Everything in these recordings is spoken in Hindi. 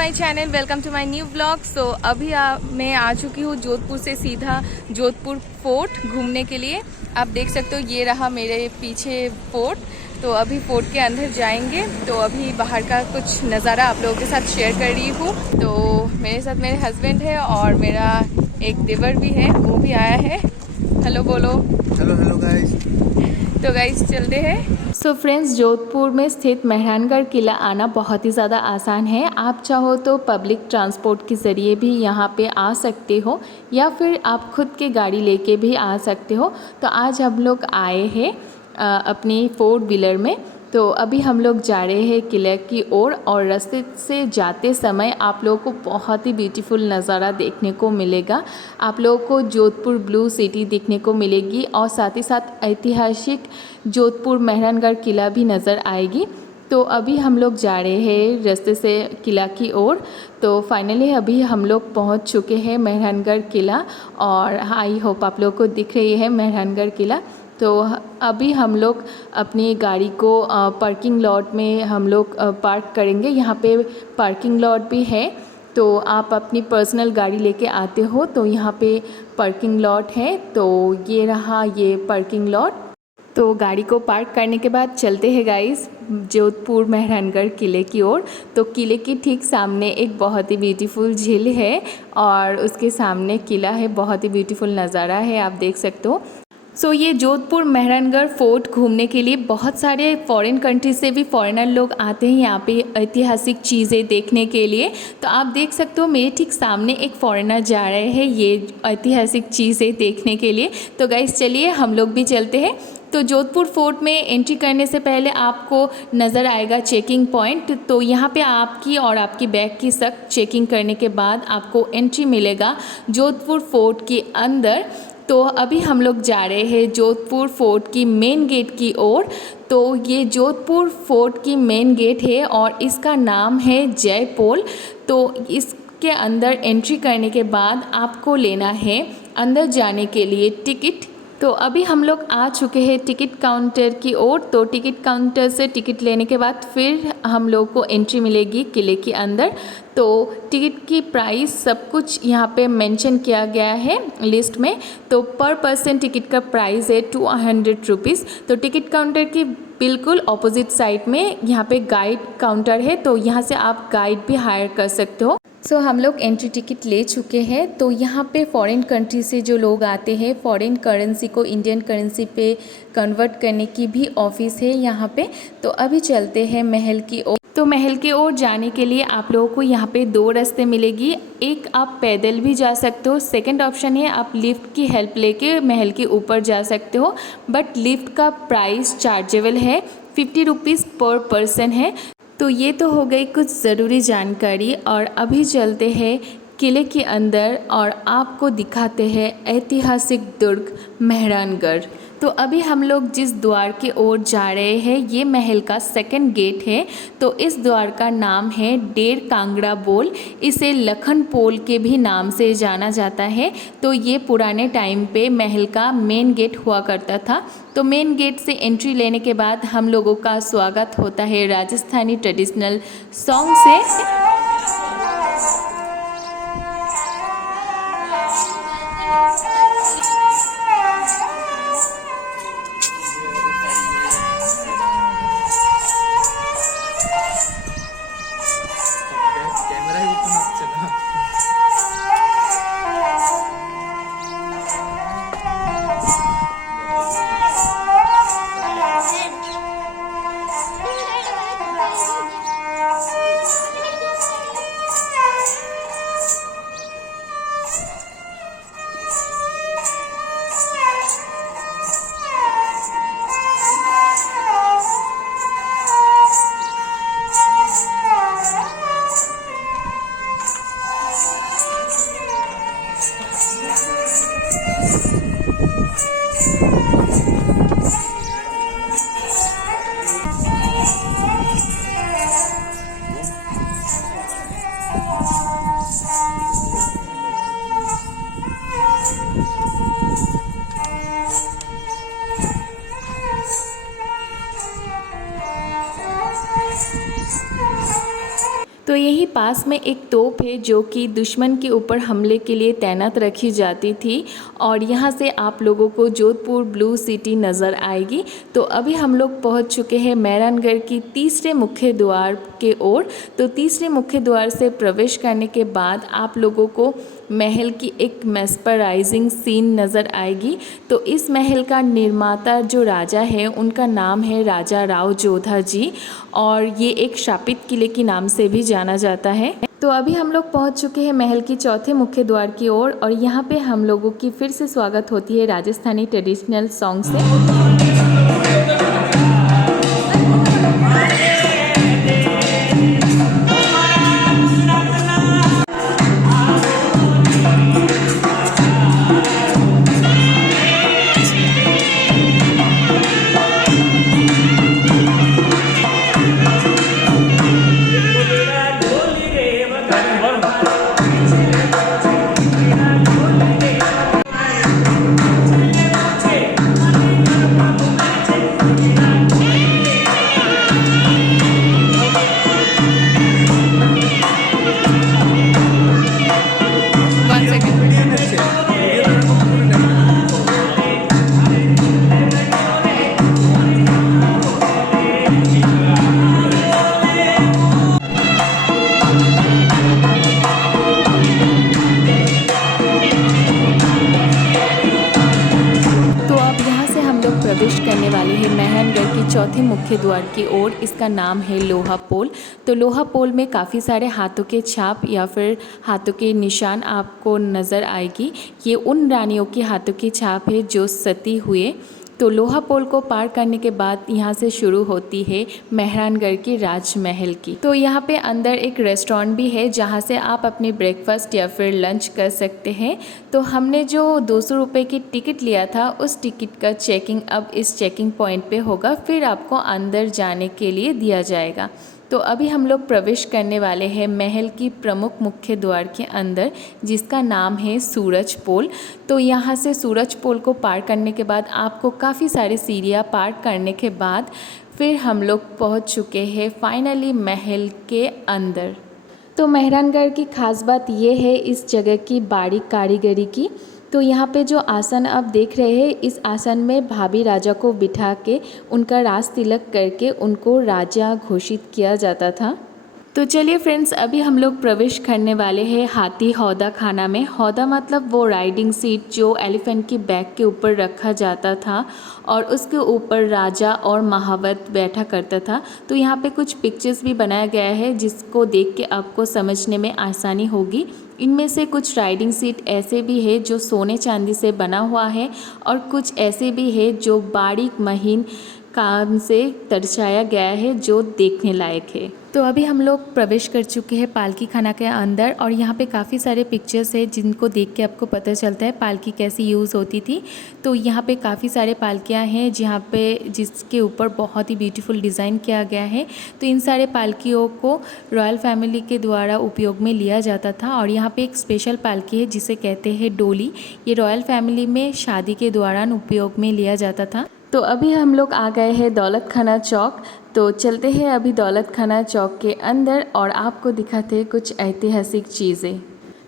My channel, welcome to my new blog. So अभी मैं आ चुकी हूँ जोधपुर से सीधा जोधपुर फोर्ट घूमने के लिए। आप देख सकते हो ये रहा मेरे पीछे फोर्ट। तो अभी फोर्ट के अंदर जाएंगे। तो अभी बाहर का कुछ नज़ारा आप लोगों के साथ शेयर कर रही हूँ। तो मेरे साथ मेरे हस्बैंड है और मेरा एक देवर भी है, वो भी आया है। हेलो बोलो। Hello hello guys. तो गाइस चलते हैं। सो फ्रेंड्स, जोधपुर में स्थित मेहरानगढ़ किला आना बहुत ही ज़्यादा आसान है। आप चाहो तो पब्लिक ट्रांसपोर्ट के ज़रिए भी यहाँ पे आ सकते हो या फिर आप खुद के गाड़ी लेके भी आ सकते हो। तो आज हम लोग आए हैं अपनी 4 व्हीलर में। तो अभी हम लोग जा रहे हैं किले की ओर और रास्ते से जाते समय आप लोगों को बहुत ही ब्यूटीफुल नज़ारा देखने को मिलेगा। आप लोगों को जोधपुर ब्लू सिटी देखने को मिलेगी और साथ ही साथ ऐतिहासिक जोधपुर मेहरानगढ़ किला भी नज़र आएगी। तो अभी हम लोग जा रहे हैं रास्ते से किला की ओर। तो फाइनली अभी हम लोग पहुंच चुके हैं मेहरानगढ़ किला और आई होप आप लोगों को दिख रही है मेहरानगढ़ किला। तो अभी हम लोग अपनी गाड़ी को पार्किंग लॉट में हम लोग पार्क करेंगे। यहाँ पे पार्किंग लॉट भी है। तो आप अपनी पर्सनल गाड़ी लेके आते हो तो यहाँ पे पार्किंग लॉट है। तो ये रहा ये पार्किंग लॉट। तो गाड़ी को पार्क करने के बाद चलते हैं गाइस जोधपुर मेहरानगढ़ किले की ओर। तो किले के ठीक सामने एक बहुत ही ब्यूटीफुल झील है और उसके सामने किला है। बहुत ही ब्यूटीफुल नज़ारा है, आप देख सकते हो। सो ये जोधपुर मेहरानगढ़ फोर्ट घूमने के लिए बहुत सारे फॉरेन कंट्री से भी फॉरेनर लोग आते हैं यहाँ पे ऐतिहासिक चीज़ें देखने के लिए। तो आप देख सकते हो मेरे ठीक सामने एक फॉरेनर जा रहे हैं ये ऐतिहासिक चीज़ें देखने के लिए। तो गाइस चलिए हम लोग भी चलते हैं। तो जोधपुर फोर्ट में एंट्री करने से पहले आपको नज़र आएगा चेकिंग पॉइंट। तो यहाँ पे आपकी और आपकी बैग की सख्त चेकिंग करने के बाद आपको एंट्री मिलेगा जोधपुर फोर्ट के अंदर। तो अभी हम लोग जा रहे हैं जोधपुर फोर्ट की मेन गेट की ओर। तो ये जोधपुर फोर्ट की मेन गेट है और इसका नाम है जय पोल। तो इसके अंदर एंट्री करने के बाद आपको लेना है अंदर जाने के लिए टिकट। तो अभी हम लोग आ चुके हैं टिकट काउंटर की ओर। तो टिकट काउंटर से टिकट लेने के बाद फिर हम लोग को एंट्री मिलेगी किले के अंदर। तो टिकट की प्राइस सब कुछ यहाँ पे मेंशन किया गया है लिस्ट में। तो पर पर्सन टिकट का प्राइस है 200 रुपीज़। तो टिकट काउंटर की बिल्कुल ऑपोजिट साइड में यहाँ पे गाइड काउंटर है। तो यहाँ से आप गाइड भी हायर कर सकते हो। सो हम लोग एंट्री टिकट ले चुके हैं। तो यहाँ पे फॉरेन कंट्री से जो लोग आते हैं फॉरेन करेंसी को इंडियन करेंसी पे कन्वर्ट करने की भी ऑफिस है यहाँ पे। तो अभी चलते हैं महल की ओर। तो महल की ओर जाने के लिए आप लोगों को यहाँ पे 2 रास्ते मिलेगी। एक आप पैदल भी जा सकते हो, सेकंड ऑप्शन है आप लिफ्ट की हेल्प लेके महल के ऊपर जा सकते हो। बट लिफ्ट का प्राइस चार्जेबल है, 50 रुपीज़ पर पर्सन है। तो ये तो हो गई कुछ ज़रूरी जानकारी और अभी चलते हैं किले के अंदर और आपको दिखाते हैं ऐतिहासिक दुर्ग मेहरानगढ़। तो अभी हम लोग जिस द्वार की ओर जा रहे हैं ये महल का सेकंड गेट है। तो इस द्वार का नाम है डेर कांगड़ा बोल। इसे लखन पोल के भी नाम से जाना जाता है। तो ये पुराने टाइम पे महल का मेन गेट हुआ करता था। तो मेन गेट से एंट्री लेने के बाद हम लोगों का स्वागत होता है राजस्थानी ट्रेडिशनल सॉन्ग से। कैमरा ही ओपन मत चला। पास में एक तोप है जो कि दुश्मन के ऊपर हमले के लिए तैनात रखी जाती थी और यहाँ से आप लोगों को जोधपुर ब्लू सिटी नज़र आएगी। तो अभी हम लोग पहुँच चुके हैं मेहरानगढ़ की तीसरे मुख्य द्वार के ओर। तो तीसरे मुख्य द्वार से प्रवेश करने के बाद आप लोगों को महल की एक मेस्पराइजिंग सीन नज़र आएगी। तो इस महल का निर्माता जो राजा है उनका नाम है राजा राव जोधा जी और ये एक शापित किले के नाम से भी जाना जाता है। तो अभी हम लोग पहुंच चुके हैं महल की चौथे मुख्य द्वार की ओर और यहाँ पे हम लोगों की फिर से स्वागत होती है राजस्थानी ट्रेडिशनल सॉन्ग से। प्रवेश करने वाले हैं मेहरानगढ़ की चौथे मुख्य द्वार की ओर। इसका नाम है लोहा पोल। तो लोहा पोल में काफ़ी सारे हाथों के छाप या फिर हाथों के निशान आपको नज़र आएगी। ये उन रानियों के हाथों की छाप है जो सती हुए। तो लोहा पोल को पार करने के बाद यहाँ से शुरू होती है मेहरानगढ़ की राजमहल की। तो यहाँ पे अंदर एक रेस्टोरेंट भी है जहाँ से आप अपनी ब्रेकफास्ट या फिर लंच कर सकते हैं। तो हमने जो 200 रुपये की टिकट लिया था उस टिकट का चेकिंग अब इस चेकिंग पॉइंट पे होगा, फिर आपको अंदर जाने के लिए दिया जाएगा। तो अभी हम लोग प्रवेश करने वाले हैं महल की प्रमुख मुख्य द्वार के अंदर जिसका नाम है सूरज पोल। तो यहाँ से सूरज पोल को पार करने के बाद आपको काफ़ी सारी सीढ़ियाँ पार करने के बाद फिर हम लोग पहुँच चुके हैं फाइनली महल के अंदर। तो मेहरानगढ़ की खास बात ये है इस जगह की बारीक कारीगरी की। तो यहाँ पे जो आसन आप देख रहे हैं इस आसन में भाभी राजा को बिठा के उनका राज तिलक करके उनको राजा घोषित किया जाता था। तो चलिए फ्रेंड्स, अभी हम लोग प्रवेश करने वाले हैं हाथी हौदा खाना में। हौदा मतलब वो राइडिंग सीट जो एलिफेंट की बैक के ऊपर रखा जाता था और उसके ऊपर राजा और महावत बैठा करता था। तो यहाँ पे कुछ पिक्चर्स भी बनाया गया है जिसको देख के आपको समझने में आसानी होगी। इनमें से कुछ राइडिंग सीट ऐसे भी है जो सोने चांदी से बना हुआ है और कुछ ऐसे भी है जो बारीक महीन काम से दर्शाया गया है जो देखने लायक है। तो अभी हम लोग प्रवेश कर चुके हैं पालकी खाना के अंदर और यहाँ पे काफ़ी सारे पिक्चर्स है जिनको देख के आपको पता चलता है पालकी कैसी यूज़ होती थी। तो यहाँ पे काफ़ी सारे पालकियाँ हैं जहाँ पे जिसके ऊपर बहुत ही ब्यूटीफुल डिज़ाइन किया गया है। तो इन सारे पालकियों को रॉयल फैमिली के द्वारा उपयोग में लिया जाता था और यहाँ पे एक स्पेशल पालकी है जिसे कहते हैं डोली। ये रॉयल फैमिली में शादी के दौरान उपयोग में लिया जाता था। तो अभी हम लोग आ गए हैं दौलत खाना चौक। तो चलते हैं अभी दौलत खाना चौक के अंदर और आपको दिखाते हैं कुछ ऐतिहासिक चीज़ें।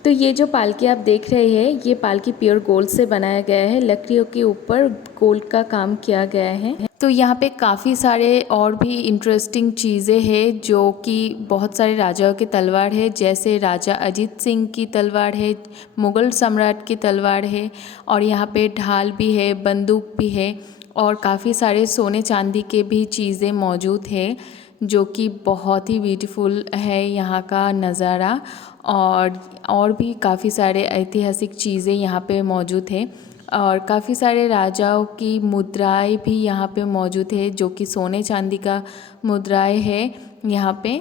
तो ये जो पालकी आप देख रहे हैं ये पालकी प्योर गोल्ड से बनाया गया है, लकड़ियों के ऊपर गोल्ड का काम किया गया है। तो यहाँ पे काफ़ी सारे और भी इंटरेस्टिंग चीज़ें हैं जो कि बहुत सारे राजाओं की तलवार है, जैसे राजा अजीत सिंह की तलवार है, मुग़ल सम्राट की तलवार है और यहाँ पे ढाल भी है, बंदूक भी है और काफ़ी सारे सोने चांदी के भी चीज़ें मौजूद है जो कि बहुत ही ब्यूटीफुल है यहाँ का नज़ारा। और भी काफ़ी सारे ऐतिहासिक चीज़ें यहाँ पे मौजूद है और काफ़ी सारे राजाओं की मुद्राएं भी यहाँ पे मौजूद है जो कि सोने चांदी का मुद्राएं है। यहाँ पे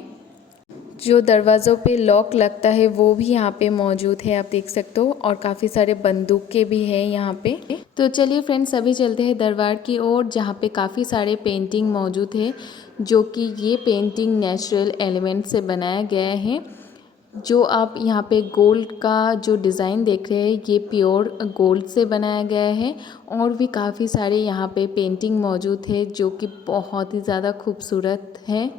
जो दरवाज़ों पे लॉक लगता है वो भी यहाँ पे मौजूद है, आप देख सकते हो। और काफ़ी सारे बंदूकें भी हैं यहाँ पे। तो चलिए फ्रेंड्स, अभी चलते हैं दरबार की ओर जहाँ पे काफ़ी सारे पेंटिंग मौजूद है जो कि ये पेंटिंग नेचुरल एलिमेंट से बनाया गया है। जो आप यहाँ पे गोल्ड का जो डिज़ाइन देख रहे हैं ये प्योर गोल्ड से बनाया गया है। और भी काफ़ी सारे यहाँ पे पेंटिंग मौजूद है जो कि बहुत ही ज़्यादा खूबसूरत है।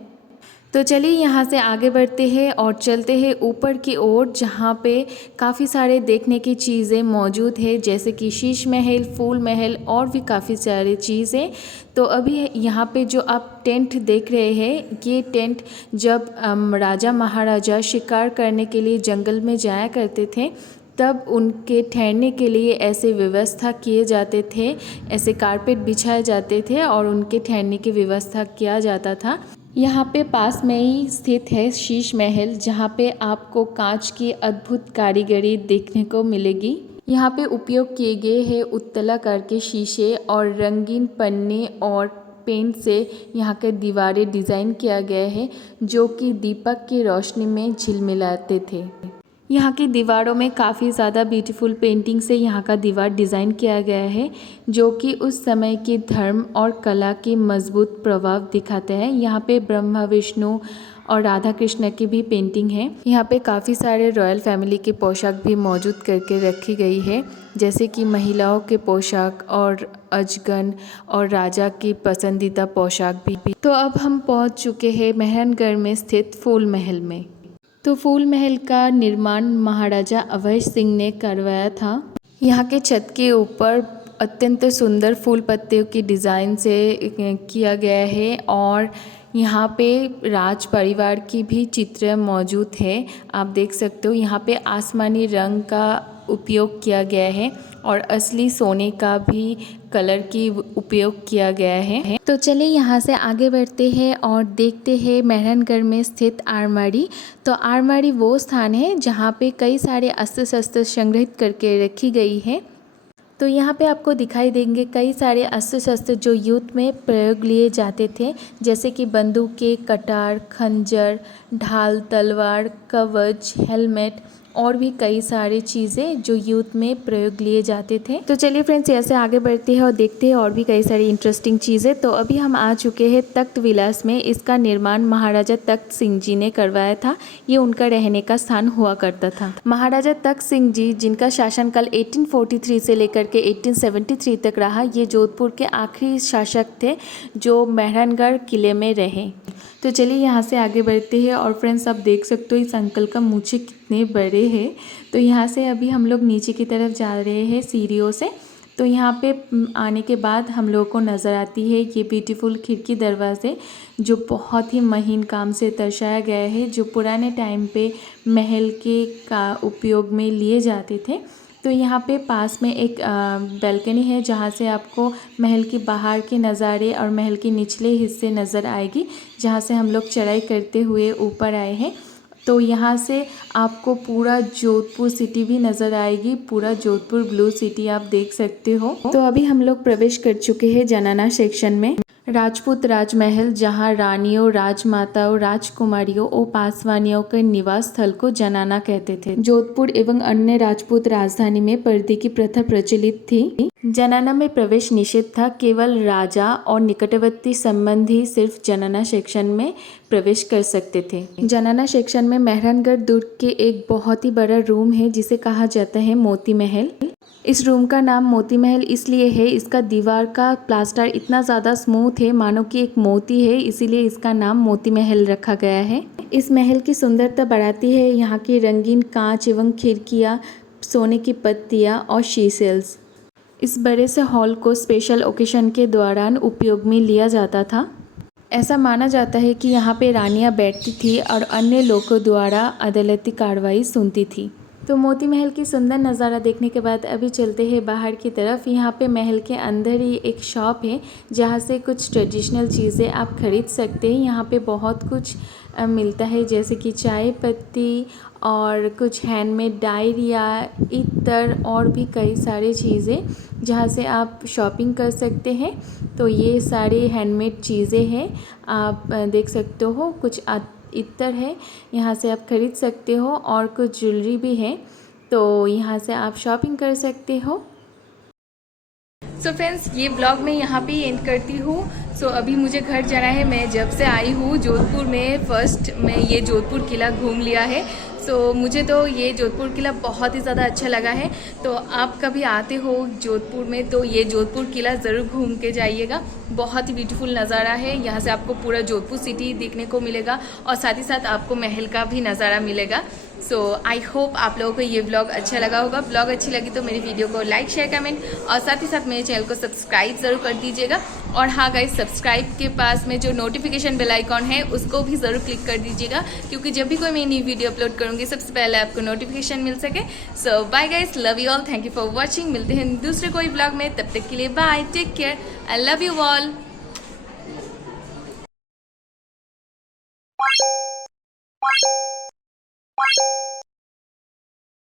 तो चलिए यहाँ से आगे बढ़ते हैं और चलते हैं ऊपर की ओर, जहाँ पे काफ़ी सारे देखने की चीज़ें मौजूद है, जैसे कि शीश महल, फूल महल और भी काफ़ी सारी चीज़ें। तो अभी यहाँ पे जो आप टेंट देख रहे हैं, ये टेंट जब राजा महाराजा शिकार करने के लिए जंगल में जाया करते थे, तब उनके ठहरने के लिए ऐसे व्यवस्था किए जाते थे, ऐसे कारपेट बिछाए जाते थे और उनके ठहरने की व्यवस्था किया जाता था। यहाँ पे पास में ही स्थित है शीश महल, जहाँ पे आपको कांच की अद्भुत कारीगरी देखने को मिलेगी। यहाँ पे उपयोग किए गए हैं उत्तलाकार के शीशे और रंगीन पन्ने और पेंट से यहाँ के दीवारें डिज़ाइन किया गया है, जो कि दीपक की रोशनी में झिलमिलाते थे। यहाँ की दीवारों में काफ़ी ज़्यादा ब्यूटीफुल पेंटिंग से यहाँ का दीवार डिज़ाइन किया गया है, जो कि उस समय के धर्म और कला की मजबूत प्रभाव दिखाते हैं। यहाँ पे ब्रह्मा विष्णु और राधा कृष्ण की भी पेंटिंग है। यहाँ पे काफ़ी सारे रॉयल फैमिली की पोशाक भी मौजूद करके रखी गई है, जैसे कि महिलाओं के पोशाक और अजगन और राजा की पसंदीदा पोशाक भी। तो अब हम पहुँच चुके हैं मेहरानगढ़ में स्थित फूल महल में। तो फूल महल का निर्माण महाराजा अभय सिंह ने करवाया था। यहाँ के छत के ऊपर अत्यंत सुंदर फूल पत्तियों की डिज़ाइन से किया गया है और यहाँ पे राज परिवार की भी चित्र मौजूद है। आप देख सकते हो यहाँ पे आसमानी रंग का उपयोग किया गया है और असली सोने का भी कलर की उपयोग किया गया है। तो चलिए यहाँ से आगे बढ़ते हैं और देखते हैं मेहरानगढ़ में स्थित आरमारी। तो आरमारी वो स्थान है जहाँ पे कई सारे अस्त्र शस्त्र संग्रहित करके रखी गई है। तो यहाँ पे आपको दिखाई देंगे कई सारे अस्त्र शस्त्र जो युद्ध में प्रयोग लिए जाते थे, जैसे कि बंदूकें, कटार, खंजर, ढाल, तलवार, कवच, हेलमेट और भी कई सारी चीज़ें जो युद्ध में प्रयोग लिए जाते थे। तो चलिए फ्रेंड्स, ऐसे आगे बढ़ते हैं और देखते हैं और भी कई सारी इंटरेस्टिंग चीज़ें। तो अभी हम आ चुके हैं तख्त विलास में। इसका निर्माण महाराजा तख्त सिंह जी ने करवाया था। ये उनका रहने का स्थान हुआ करता था। महाराजा तख्त सिंह जी, जिनका शासनकाल 1843 से लेकर के 1873 तक रहा, ये जोधपुर के आखिरी शासक थे जो मेहरानगढ़ किले में रहे। तो चलिए यहाँ से आगे बढ़ते हैं और फ्रेंड्स, आप देख सकते हो इस अंकल का मूंछें कितने बड़े हैं। तो यहाँ से अभी हम लोग नीचे की तरफ जा रहे हैं सीढ़ियों से। तो यहाँ पे आने के बाद हम लोगों को नज़र आती है ये ब्यूटीफुल खिड़की दरवाजे, जो बहुत ही महीन काम से दर्शाया गया है, जो पुराने टाइम पे महल के का उपयोग में लिए जाते थे। तो यहाँ पे पास में एक बैल्कनी है, जहाँ से आपको महल की बाहर के नज़ारे और महल के निचले हिस्से नज़र आएगी, जहाँ से हम लोग चढ़ाई करते हुए ऊपर आए हैं। तो यहाँ से आपको पूरा जोधपुर सिटी भी नज़र आएगी, पूरा जोधपुर ब्लू सिटी आप देख सकते हो। तो अभी हम लोग प्रवेश कर चुके हैं जनाना सेक्शन में। राजपूत राजमहल, जहाँ रानियों, राजमाताओं, राजकुमारियों और पासवानियों के निवास स्थल को जनाना कहते थे। जोधपुर एवं अन्य राजपूत राजधानी में पर्दे की प्रथा प्रचलित थी। जनाना में प्रवेश निषेध था, केवल राजा और निकटवर्ती संबंधी सिर्फ जनाना सेक्शन में प्रवेश कर सकते थे। जनाना सेक्शन में मेहरानगढ़ दुर्ग के एक बहुत ही बड़ा रूम है, जिसे कहा जाता है मोती महल। इस रूम का नाम मोती महल इसलिए है, इसका दीवार का प्लास्टर इतना ज़्यादा स्मूथ है मानो कि एक मोती है, इसीलिए इसका नाम मोती महल रखा गया है। इस महल की सुंदरता बढ़ाती है यहाँ की रंगीन कांच एवं खिड़कियाँ, सोने की पत्तियाँ और शीशेल्स। इस बड़े से हॉल को स्पेशल ओकेशन के दौरान उपयोग में लिया जाता था। ऐसा माना जाता है कि यहाँ पे रानियाँ बैठती थी और अन्य लोगों द्वारा अदालती कार्रवाई सुनती थी। तो मोती महल की सुंदर नज़ारा देखने के बाद अभी चलते हैं बाहर की तरफ। यहाँ पे महल के अंदर ही एक शॉप है, जहाँ से कुछ ट्रेडिशनल चीज़ें आप खरीद सकते हैं। यहाँ पे बहुत कुछ मिलता है, जैसे कि चाय पत्ती और कुछ हैंडमेड डायरिया, इत्र और भी कई सारे चीज़ें, जहाँ से आप शॉपिंग कर सकते हैं। तो ये सारी हैंडमेड चीज़ें हैं, आप देख सकते हो। कुछ इत्र है, यहाँ से आप खरीद सकते हो और कुछ ज्वेलरी भी है, तो यहाँ से आप शॉपिंग कर सकते हो। सो फ्रेंड्स ये ब्लॉग मैं यहाँ पे एंड करती हूँ। सो अभी मुझे घर जाना है। मैं जब से आई हूँ जोधपुर में फर्स्ट मैं ये जोधपुर किला घूम लिया है। सो मुझे तो ये जोधपुर किला बहुत ही ज़्यादा अच्छा लगा है। तो आप कभी आते हो जोधपुर में तो ये जोधपुर किला ज़रूर घूम के जाइएगा। बहुत ही ब्यूटीफुल नज़ारा है। यहाँ से आपको पूरा जोधपुर सिटी देखने को मिलेगा और साथ ही साथ आपको महल का भी नज़ारा मिलेगा। सो आई होप आप लोगों को ये व्लॉग अच्छा लगा होगा। व्लॉग अच्छी लगी तो मेरी वीडियो को लाइक शेयर कमेंट और साथ ही साथ मेरे चैनल को सब्सक्राइब ज़रूर कर दीजिएगा। और हाँ गाइस, सब्सक्राइब के पास में जो नोटिफिकेशन बेल आइकॉन है उसको भी ज़रूर क्लिक कर दीजिएगा, क्योंकि जब भी कोई मैं नई वीडियो अपलोड करूँगी सबसे पहले आपको नोटिफिकेशन मिल सके। So bye guys, love you all, thank you for watching. मिलते हैं दूसरे कोई ब्लॉग में, तब तक के लिए bye, take care, I love you all.